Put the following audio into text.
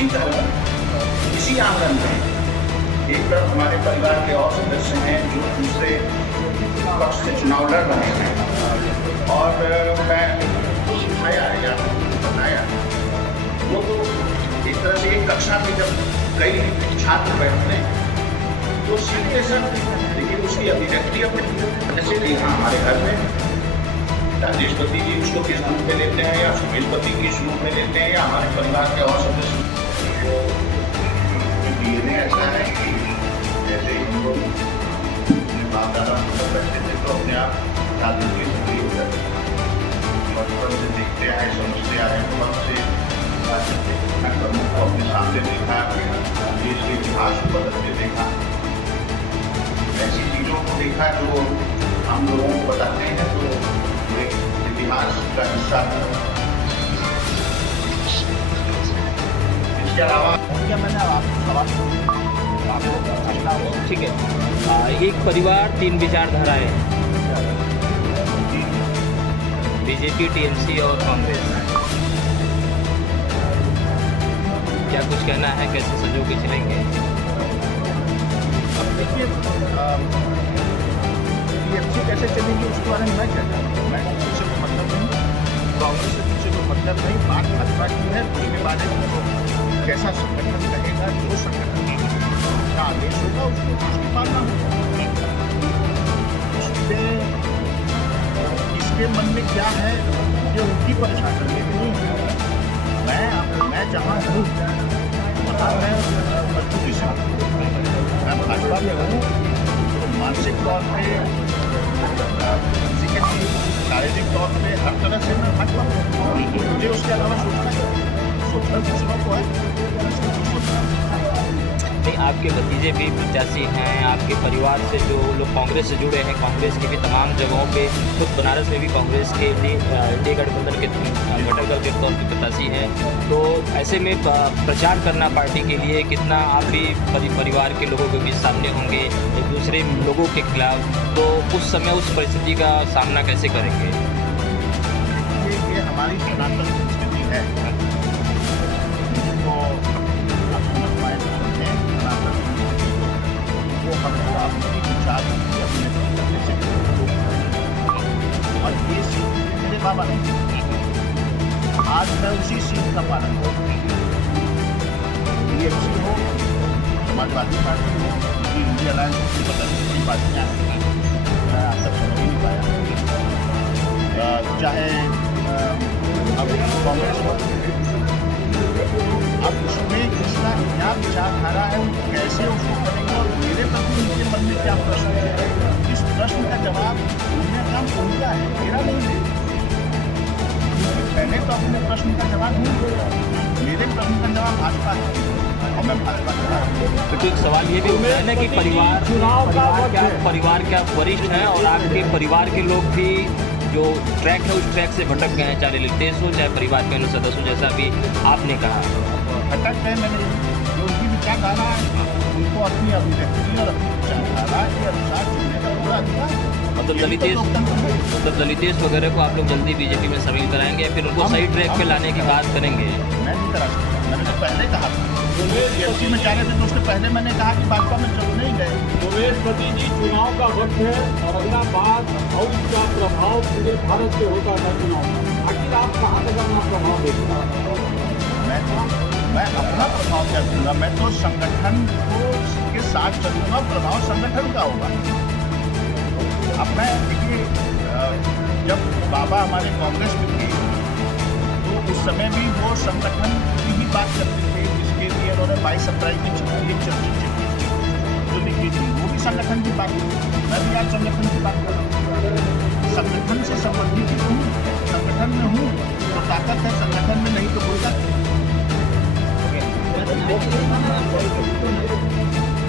इसी तरह इसी आंगन में एक तरफ हमारे परिवार के और सदस्य हैं जो दूसरे पक्ष से चुनाव लड़ रहे हैं, और मैं सिखाया या बताया वो तो एक तरह से एक कक्षा में जब कई छात्र बैठते हैं तो सीखते सब, लेकिन उसकी अभिव्यक्ति अपने जैसे यहाँ हमारे घर में राजेशपति जी उसको किस रूप में लेते हैं या सुमेशपति किस रूप में लेते हैं या हमारे परिवार के और सदस्य डीएनए ऐसा है कि जैसे ही हम लोग बाप दादा बैठते थे तो अपने आप राजनीति सक्रिय हो जाते हैं। बचपन से देखते आए, समझते आए, बहुत से कर्मों को अपने सामने देखा, देश के इतिहास को बदलते देखा, ऐसी चीज़ों को देखा जो हम लोगों को बताते हैं तो एक इतिहास का हिस्सा था। इसके अलावा क्या मैंने आपको सवाल ठीक है, एक परिवार 3 विचारधाराएं हैं, बीजेपी, टीएमसी और कांग्रेस। क्या कुछ कहना है, कैसे संजो के चलेंगे? अब देखिए टीएमसी कैसे चलेंगी उसके बारे में मैं क्या जानता हूँ। मैं किसी को मतलब नहीं, कांग्रेस से किसी को मतलब नहीं। बात भाजपा की है, उसके बारे में कैसा संगठन रहेगा, जो संगठन का आदेश होगा उसको उसकी पालना होगा। उसमें किसके मन में क्या है ये उनकी परेशान करने के नहीं है। मैं जहाँ हूँ वहाँ मैं मजबूती से मैं भाजपा में हूँ, तो मानसिक तौर पे, शारीरिक तौर पे, हर तरह से मैं भाजपा में हूँ। मुझे उसके अलावा सोचना दूसरों को है। नहीं, आपके भतीजे भी प्रत्याशी हैं, आपके परिवार से जो लोग कांग्रेस से जुड़े हैं, कांग्रेस की भी तमाम जगहों पे, खुद बनारस में भी कांग्रेस के इंडिया गठबंधन के घटक दल के तौर पर प्रत्याशी हैं। तो ऐसे में प्रचार करना पार्टी के लिए कितना आप भी परिवार के लोगों के बीच सामने होंगे एक दूसरे लोगों के खिलाफ, तो उस समय उस परिस्थिति का सामना कैसे करेंगे? ये हमारी सनातन संस्कृति है, तो आप समझ पाए तो समझें। सनातन वो हमेशा अपनी विचार अपने से और ये सीख मेरे बाबा ने, आज मैं उसी सीख का पालन करूँ। टीएमसी हो, समाजवादी पार्टी हो, इंडिया अलायंस की बदलती पार्टियाँ हैं, मैं आज तक समझ ही नहीं पाया। चाहे अब कांग्रेस हो, अब उसमें किसका क्या विचारधारा है, कैसे उसको करेंगे और मेरे प्रति उनके मन में क्या प्रश्न है, इस प्रश्न का जवाब उनका काम उनका है, मेरा नहीं है। मैंने तो अपने प्रश्न का जवाब नहीं दिया, मेरे प्रश्न का जवाब भाजपा है और मैं भाजपा का। तो एक सवाल ये भी उठा है ना कि परिवार क्या वरिष्ठ हैं और आपके परिवार के लोग भी जो ट्रैक है उस ट्रैक से भटक गए हैं, चाहे रिलेटिव्स हो चाहे परिवार के अन्य सदस्य हो, जैसा अभी आपने कहा। भटक गए, मैंने जो उनकी विचारधारा है उनको अपनी अभिव्यक्ति और अपनी विचारधारा के अनुसार चलने का पूरा अधिकार। मतलब दलितेश वगैरह को आप लोग जल्दी बीजेपी में शामिल कराएंगे या फिर उनको सही ट्रैक पे लाने की बात करेंगे? मैं नहीं करा सकता, मैंने तो पहले कहा था टीएमसी में जा रहे थे तो उसके पहले मैंने कहा कि भाजपा में चल नहीं गए। सुमेशपति जी, चुनाव का वक्त है और अगला बात हाउस का प्रभाव पूरे भारत पे होता था चुनाव, आखिर आप कहाँ तक अपना प्रभाव देखते हैं? मैं अपना प्रभाव क्या दूंगा, मैं तो संगठन को के साथ चलूंगा, प्रभाव संगठन का होगा। अब मैं देखिए, जब बाबा हमारे कांग्रेस में थे तो उस समय भी वो संगठन की ही बात करते थे, जिसके लिए उन्होंने 22 अप्रैल की चिट्ठी चर्चित चिट्ठी जो लिखी थी, वो भी संगठन की बात थी। मैं भी आज संगठन की बात कर रहा हूँ, संगठन से संबंधित हूँ, संगठन में हूँ तो ताकत है, संगठन में नहीं तो कोई ताकत नहीं।